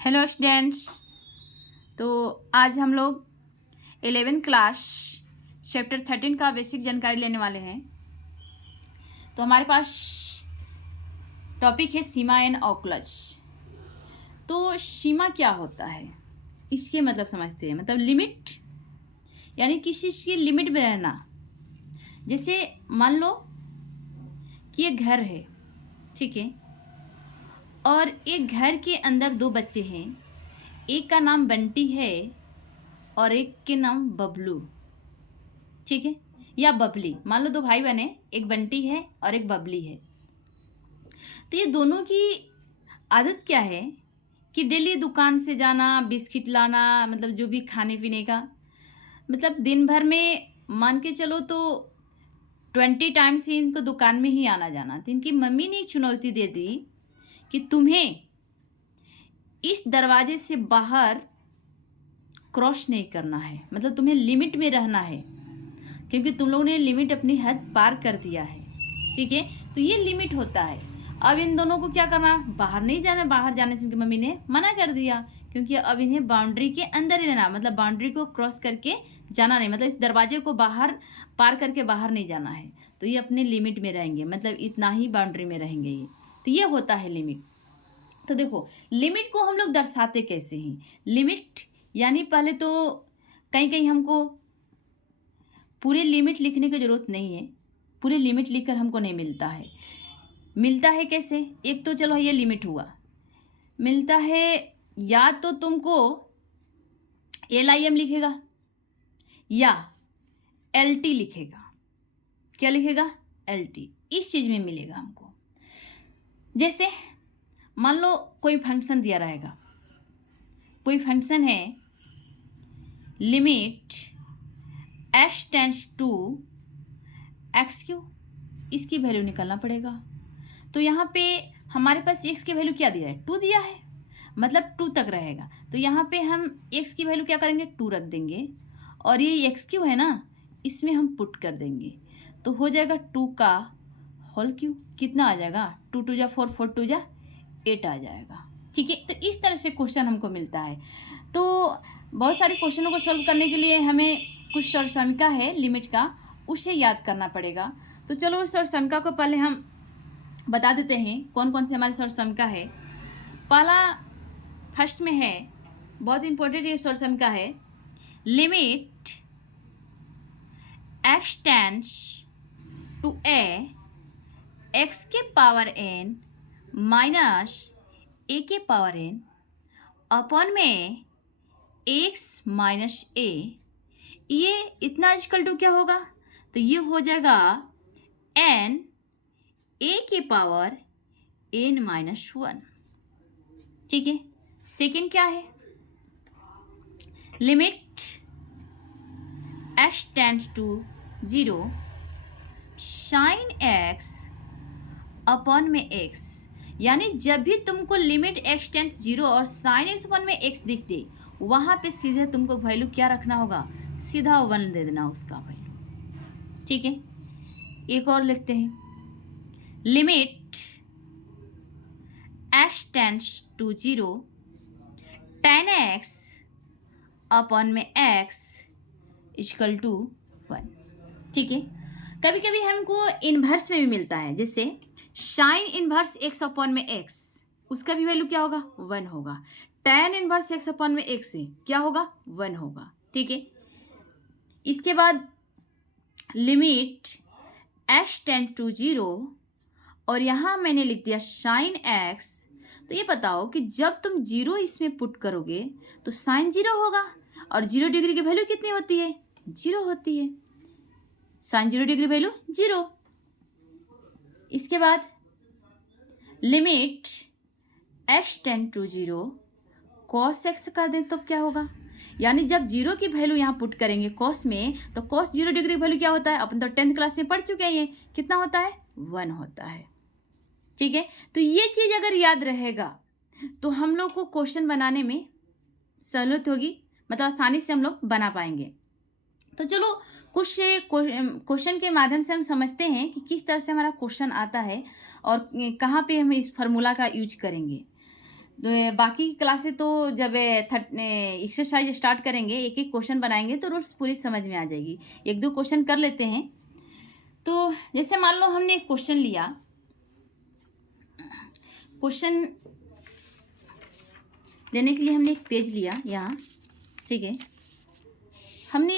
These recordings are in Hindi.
Hello students. तो आज हम लोग 11th क्लास चैप्टर 13 का बेसिक जानकारी लेने वाले हैं। तो हमारे पास टॉपिक है सीमा एंड ऑक्लज। तो सीमा क्या होता है, इसके मतलब समझते हैं। मतलब लिमिट, यानी किसी चीज़ की लिमिट में रहना। जैसे मान लो कि ये घर है, ठीक है, और एक घर के अंदर दो बच्चे हैं। एक का नाम बंटी है और एक के नाम बबलू, ठीक है, या बबली। मान लो दो भाई बहन हैं, एक बंटी है और एक बबली है। तो ये दोनों की आदत क्या है कि डेली दुकान से जाना, बिस्किट लाना, मतलब जो भी खाने पीने का, मतलब दिन भर में मान के चलो तो 20 टाइम्स ही इनको दुकान में ही आना जाना। तो इनकी मम्मी ने एक चुनौती दे दी कि तुम्हें इस दरवाजे से बाहर क्रॉस नहीं करना है, मतलब तुम्हें लिमिट में रहना है, क्योंकि तुम लोगों ने लिमिट अपनी हद पार कर दिया है, ठीक है। तो ये लिमिट होता है। अब इन दोनों को क्या करना, बाहर नहीं जाना। बाहर जाने से उनकी मम्मी ने मना कर दिया, क्योंकि अब इन्हें बाउंड्री के अंदर ही रहना, मतलब बाउंड्री को क्रॉस करके जाना नहीं, मतलब इस दरवाजे को बाहर पार करके बाहर नहीं जाना है। तो ये अपने लिमिट में रहेंगे, मतलब इतना ही बाउंड्री में रहेंगे ये। तो ये होता है लिमिट। तो देखो, लिमिट को हम लोग दर्शाते कैसे हैं। लिमिट यानी पहले तो कहीं कहीं हमको पूरे लिमिट लिखने की ज़रूरत नहीं है। पूरे लिमिट लिखकर हमको नहीं मिलता है। मिलता है कैसे, एक तो चलो ये लिमिट हुआ, मिलता है या तो तुमको LIM लिखेगा या LT लिखेगा। क्या लिखेगा, LT। इस चीज़ में मिलेगा हमको। जैसे मान लो कोई फंक्शन दिया रहेगा, कोई फंक्शन है, limit x tends to x3, इसकी वैल्यू निकालना पड़ेगा। तो यहाँ पे हमारे पास x की वैल्यू क्या दिया है, 2 दिया है, मतलब 2 तक रहेगा। तो यहाँ पे हम x की वैल्यू क्या करेंगे, 2 रख देंगे, और ये x3 है ना, इसमें हम पुट कर देंगे। तो हो जाएगा 2 का होल क्यूब। कितना आ जाएगा, 2 2 जा 4, 4 2 जा 8 आ जाएगा, ठीक है। तो इस तरह से क्वेश्चन हमको मिलता है। तो बहुत सारे क्वेश्चनों को सॉल्व करने के लिए हमें कुछ सौर समीका है लिमिट का, उसे याद करना पड़ेगा। तो चलो उस सौर समीका को पहले हम बता देते हैं कौन कौन से हमारे सौर समीका है। पहला फर्स्ट में है, बहुत इंपॉर्टेंट ये सौर समीका है, limit x tends to a x के पावर n माइनस a के पावर n अपॉन में x माइनस a। ये इतना इक्वल टू क्या होगा, तो ये हो जाएगा n a के पावर n माइनस 1, ठीक है। सेकेंड क्या है, limit x tends to 0 sine x upon में x। यानी जब भी तुमको लिमिट x टेंस 0 और साइन x अपॉन में x दिख दे, वहाँ पे सीधे तुमको वैल्यू क्या रखना होगा, सीधा 1 दे देना उसका वैल्यू, ठीक है। एक और लिखते हैं, limit x tends to 0 tan x upon में x इक्वल टू 1, ठीक है। कभी कभी हमको इन्वर्स में भी मिलता है, जैसे साइन इन्वर्स x अपॉन में x, उसका भी वैल्यू क्या होगा, 1 होगा। tan इन्वर्स x अपॉन में x से क्या होगा, 1 होगा, ठीक है। इसके बाद लिमिट x टेंड टू 0 और यहाँ मैंने लिख दिया साइन x। तो ये बताओ कि जब तुम 0 इसमें पुट करोगे तो साइन 0 होगा, और 0 डिग्री की वैल्यू कितनी होती है, 0 होती है। Sine 0 degree value 0। इसके बाद limit x tend to 0 cos x कर दें तो क्या होगा, यानी जब 0 की वैल्यू यहाँ पुट करेंगे cos में, तो cos 0 डिग्री की वैल्यू क्या होता है, अपन तो 10th क्लास में पढ़ चुके हैं, ये कितना होता है, 1 होता है, ठीक है। तो ये चीज़ अगर याद रहेगा तो हम लोग को क्वेश्चन बनाने में सहूलियत होगी, मतलब आसानी से हम लोग बना पाएंगे। तो चलो कुछ क्वेश्चन के माध्यम से हम समझते हैं कि किस तरह से हमारा क्वेश्चन आता है और कहाँ पे हम इस फार्मूला का यूज करेंगे। बाकी की क्लासें तो जब एक्सरसाइज स्टार्ट करेंगे, एक एक क्वेश्चन बनाएंगे तो रूल्स पूरी समझ में आ जाएगी। एक दो क्वेश्चन कर लेते हैं। तो जैसे मान लो हमने एक क्वेश्चन लिया, क्वेश्चन लेने के लिए हमने एक पेज लिया यहाँ, ठीक है। हमने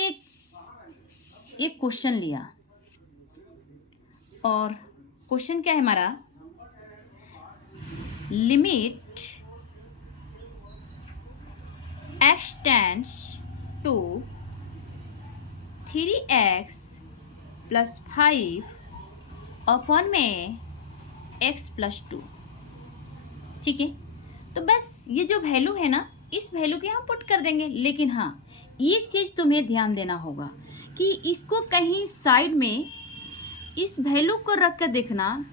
एक क्वेश्चन लिया और क्वेश्चन क्या है हमारा, limit x tends to 3x plus 5 upon में x प्लस 2, ठीक है। तो बस ये जो वैल्यू है ना, इस वैल्यू के हम पुट कर देंगे। लेकिन हाँ, एक चीज़ तुम्हें ध्यान देना होगा कि इसको कहीं साइड में इस वैल्यू को रख कर देखना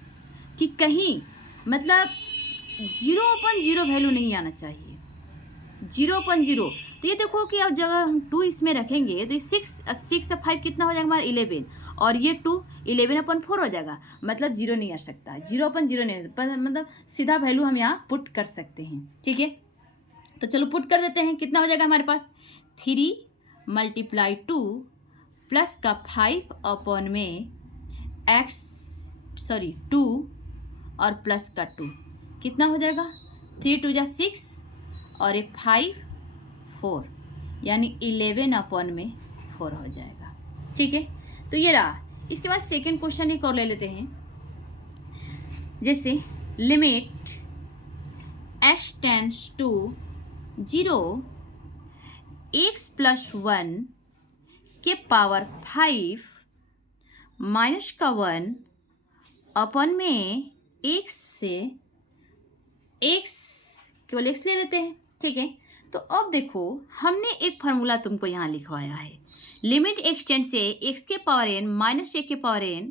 कि कहीं मतलब 0/0 वैल्यू नहीं आना चाहिए, 0/0। तो ये देखो कि अब जब हम 2 इसमें रखेंगे तो ये 6 और 5 कितना हो जाएगा हमारा 11, और ये 2 11/4 हो जाएगा, मतलब 0 नहीं आ सकता, 0/0 नहीं, मतलब सीधा वैल्यू हम यहाँ पुट कर सकते हैं, ठीक है। तो चलो पुट कर देते हैं। कितना हो जाएगा हमारे पास, 3 × 2 प्लस का 5 अपॉन में 2 और प्लस का 2 कितना हो जाएगा, 3 × 2 = 6 और ये 5 4, यानी 11/4 हो जाएगा, ठीक है। तो ये रहा। इसके बाद सेकेंड क्वेश्चन एक और ले लेते हैं। जैसे limit x tends to 0 x plus 1 के पावर 5 माइनस का 1 अपॉन में x से x केवल x ले लेते हैं, ठीक है। तो अब देखो हमने एक फार्मूला तुमको यहाँ लिखवाया है, लिमिट x टेंड से x के पावर n माइनस a के पावर n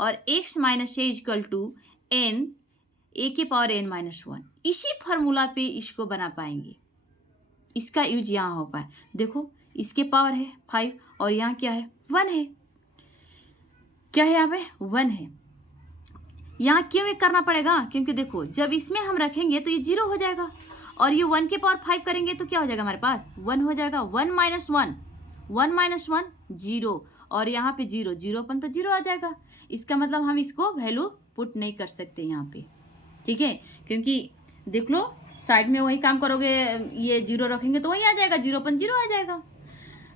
और x minus a equal to n a के पावर n माइनस 1। इसी फार्मूला पे इसको बना पाएंगे, इसका यूज यहाँ हो पाए। देखो इसके पावर है 5 और यहाँ क्या है 1 है, क्या है यहाँ पे 1 है। यहाँ क्यों ये करना पड़ेगा, क्योंकि देखो जब इसमें हम रखेंगे तो ये 0 हो जाएगा, और ये 1 के पावर 5 करेंगे तो क्या हो जाएगा हमारे पास 1 हो जाएगा। 1 - 1 1 - 1 0, और यहाँ पे 0 0 तो 0 आ जाएगा। इसका मतलब हम इसको वैल्यू पुट नहीं कर सकते यहाँ पे, ठीक है, क्योंकि देख लो साइड में वही काम करोगे, ये 0 रखेंगे तो वही आ जाएगा, 0/0 आ जाएगा।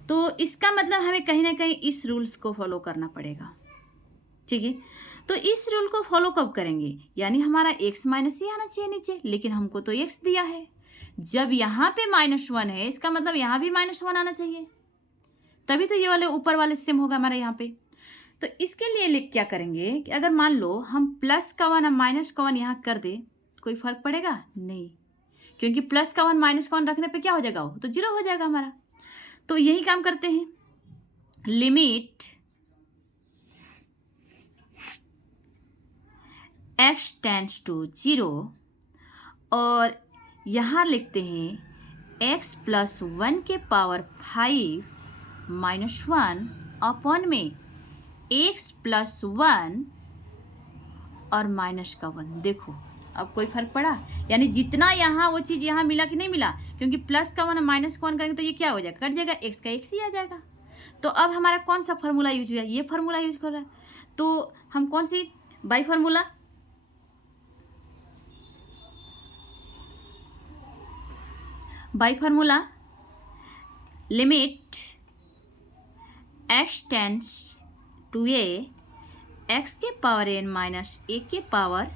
तो इसका मतलब हमें कहीं ना कहीं इस रूल्स को फॉलो करना पड़ेगा, ठीक है। तो इस रूल को फॉलो कब करेंगे, यानी हमारा x माइनस ही आना चाहिए नीचे, लेकिन हमको तो x दिया है। जब यहाँ पे -1 है, इसका मतलब यहाँ भी -1 आना चाहिए, तभी तो ये वाले ऊपर वाले सेम होगा हमारा यहाँ पे। तो इसके लिए क्या करेंगे कि अगर मान लो हम प्लस का 1 और माइनस का 1 यहाँ कर दे, कोई फर्क पड़ेगा नहीं, क्योंकि प्लस का 1 माइनस का 1 रखने पे क्या हो जाएगा, वो तो 0 हो जाएगा हमारा। तो यही काम करते हैं, लिमिट x टेंड्स टू 0 और यहाँ लिखते हैं x प्लस 1 के पावर 5 माइनस 1 अपॉन में x प्लस 1 और माइनस का 1। देखो अब कोई फर्क पड़ा, यानी जितना यहाँ वो चीज़ यहाँ मिला कि नहीं मिला, क्योंकि प्लस का 1 और माइनस का 1 करेंगे तो ये क्या हो जाएगा, कट जाएगा, x का x ही आ जाएगा। तो अब हमारा कौन सा फार्मूला यूज हुआ, ये फार्मूला यूज कर रहा है। तो हम कौन सी by formula, by formula limit x tends to a x के पावर n माइनस a के पावर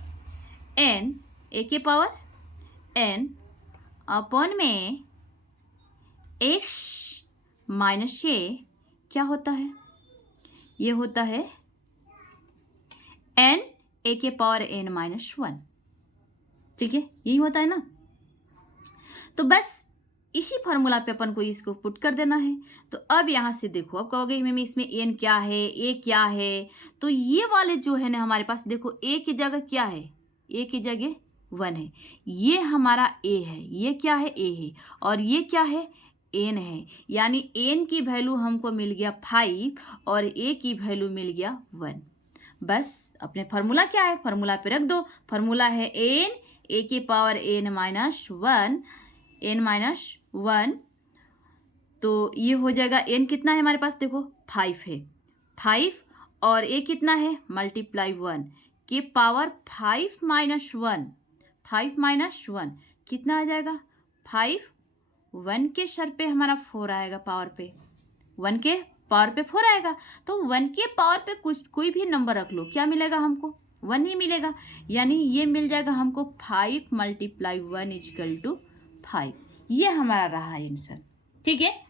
n अपॉन में x माइनस a क्या होता है, ये होता है n a के पावर n माइनस 1, ठीक है, यही होता है ना। तो बस इसी फार्मूला पे अपन को इसको पुट कर देना है। तो अब यहाँ से देखो, अब कहोगे मैम इसमें n क्या है, a क्या है, तो ये वाले जो है ना हमारे पास, देखो a की जगह क्या है, a की जगह 1 है, ये हमारा a है, ये क्या है a है, और ये क्या है n है, यानी n की वैल्यू हमको मिल गया 5 और a की वैल्यू मिल गया 1। बस अपने फार्मूला क्या है, फार्मूला पे रख दो, फार्मूला है n ए के पावर एन माइनस वन, तो ये हो जाएगा एन कितना है हमारे पास, देखो 5 है, 5 और ए कितना है मल्टीप्लाई 1 के पावर 5 माइनस वन कितना आ जाएगा 5, 1 के सर पे हमारा 4 आएगा, पावर पे 1 के पावर पे 4 आएगा। तो 1 के पावर पे कोई भी नंबर रख लो, क्या मिलेगा हमको 1 ही मिलेगा, यानी ये मिल जाएगा हमको 5 मल्टीप्लाई 1 इजकल टू 5। ये हमारा रहा आंसर। ठीक है,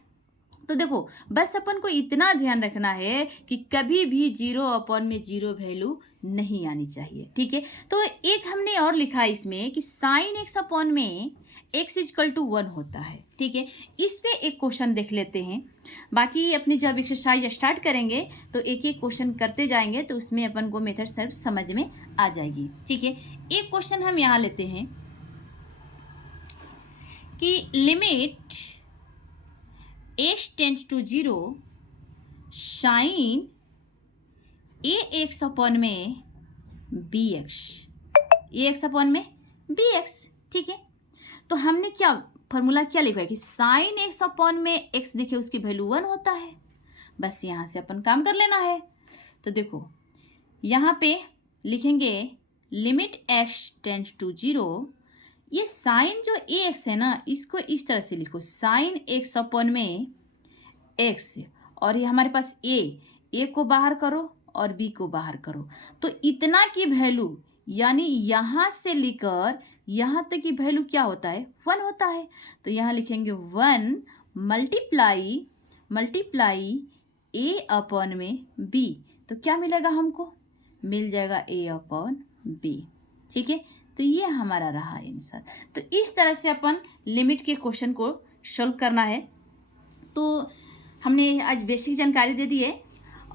तो देखो बस अपन को इतना ध्यान रखना है कि कभी भी 0/0 वैल्यू नहीं आनी चाहिए। ठीक है, तो एक हमने और लिखा है इसमें कि साइन एक्स अपॉन में x इजकल टू 1 होता है। ठीक है, इस पे एक क्वेश्चन देख लेते हैं, बाकी अपनी जब एक्सरसाइज स्टार्ट करेंगे तो एक एक क्वेश्चन करते जाएंगे तो उसमें अपन को मेथड सिर्फ समझ में आ जाएगी। ठीक है, एक क्वेश्चन हम यहाँ लेते हैं कि limit h tends to 0 sine ax upon में bx, ax अपॉन में bx। ठीक है, तो हमने क्या फॉर्मूला क्या लिखा है कि साइन x अपॉन में x, देखिए उसकी वैल्यू 1 होता है, बस यहाँ से अपन काम कर लेना है। तो देखो यहाँ पे लिखेंगे लिमिट x टेंड्स टू 0, ये साइन जो ax है ना, इसको इस तरह से लिखो साइन x अपॉन में x, और ये हमारे पास a को बाहर करो और b को बाहर करो, तो इतना की वैल्यू यानी यहाँ से लेकर यहाँ तक की वैल्यू क्या होता है 1 होता है। तो यहाँ लिखेंगे 1 मल्टीप्लाई a अपॉन में b, तो क्या मिलेगा हमको, मिल जाएगा a अपॉन b। ठीक है, तो ये हमारा रहा आंसर। तो इस तरह से अपन लिमिट के क्वेश्चन को सॉल्व करना है। तो हमने आज बेसिक जानकारी दे दी है,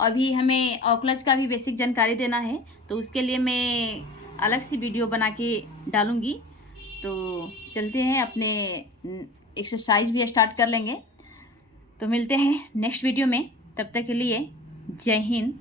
अभी हमें ऑकलज का भी बेसिक जानकारी देना है, तो उसके लिए मैं अलग सी वीडियो बना के डालूँगी। तो चलते हैं, अपने एक्सरसाइज भी स्टार्ट कर लेंगे। तो मिलते हैं नेक्स्ट वीडियो में, तब तक के लिए जय हिंद,